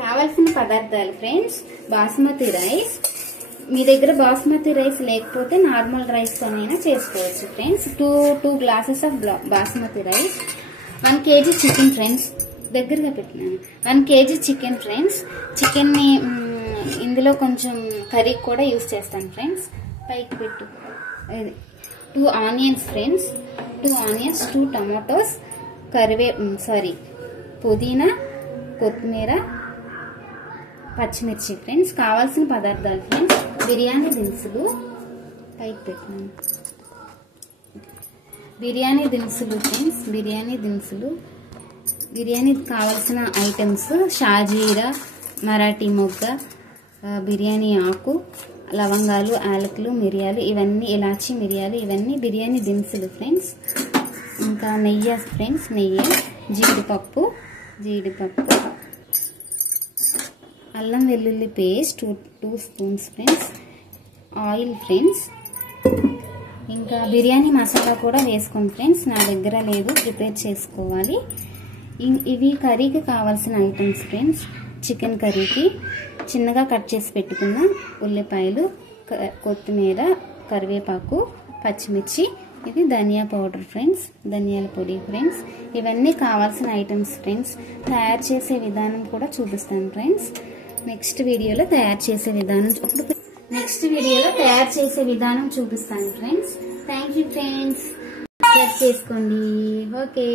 కావాల్సిన పదార్థాలు friends, basmati rice. మీ దగ్గర బాస్మతి రైస్ లేకపోతే నార్మల్ రైస్ తోనైనా చేసుకోవచ్చు friends. Two glasses of basmati rice. 1 kg chicken friends, దగ్గరగా పెట్టినాను. 1 kg చికెన్ ఫ్రెండ్స్. చికెన్ ని ఇందులో కొంచెం కర్రీ కూడా యూజ్ చేస్తాను ఫ్రెండ్స్. పైకి పెట్టు. 2 ఆనియన్స్ ఫ్రెండ్స్, 2 ఆనియన్స్, 2 టమాటోస్, పుదీనా, కొత్తిమీర, పచ్చిమిర్చి ఫ్రెండ్స్. కావాల్సిన పదార్థాలు ఫ్రెండ్స్, బిర్యానీ దినుసులు, పైకి పెట్టినాను. బిర్యానీ దినుసులు ఫ్రెండ్స్, బిర్యానీకి కావాల్సిన ఐటమ్స్ షాజీరా, మరాఠీ మొగ్గ, బిర్యానీ ఆకు, లవంగాలు, యాలకులు, మిరియాలు, ఇవన్నీ ఇలాచి మిరియాలు, ఇవన్నీ బిర్యానీ దినుసులు ఫ్రెండ్స్. ఇంకా నెయ్యి ఫ్రెండ్స్, జీడిపప్పు, అల్లం వెల్లుల్లి paste 2 spoons friends, oil friends. ఇంకా బిర్యానీ మసాలా కూడా వేసుకోండి ఫ్రెండ్స్, నా దగ్గర లేదు, ప్రిపేర్ చేసుకోవాలి. ఇవి కర్రీకి కావాల్సిన ఐటమ్స్ ఫ్రెండ్స్. చికెన్ కర్రీకి చిన్నగా కట్ చేసి పెట్టుకున్న ఉల్లిపాయలు, కొత్తిమీర, కరివేపాకు, పచ్చిమిర్చి, ఇది ధనియా పౌడర్ ఫ్రెండ్స్, ధనియాల పొడి ఫ్రెండ్స్. ఇవన్నీ కావాల్సిన ఐటమ్స్ ఫ్రెండ్స్. తయారు చేసే విధానం కూడా చూపిస్తాను ఫ్రెండ్స్. నెక్స్ట్ వీడియోలో తయారు చేసే విధానం చూపిస్తాను friends. Thank you friends. Subscribe చేసుకోండి. ఓకే.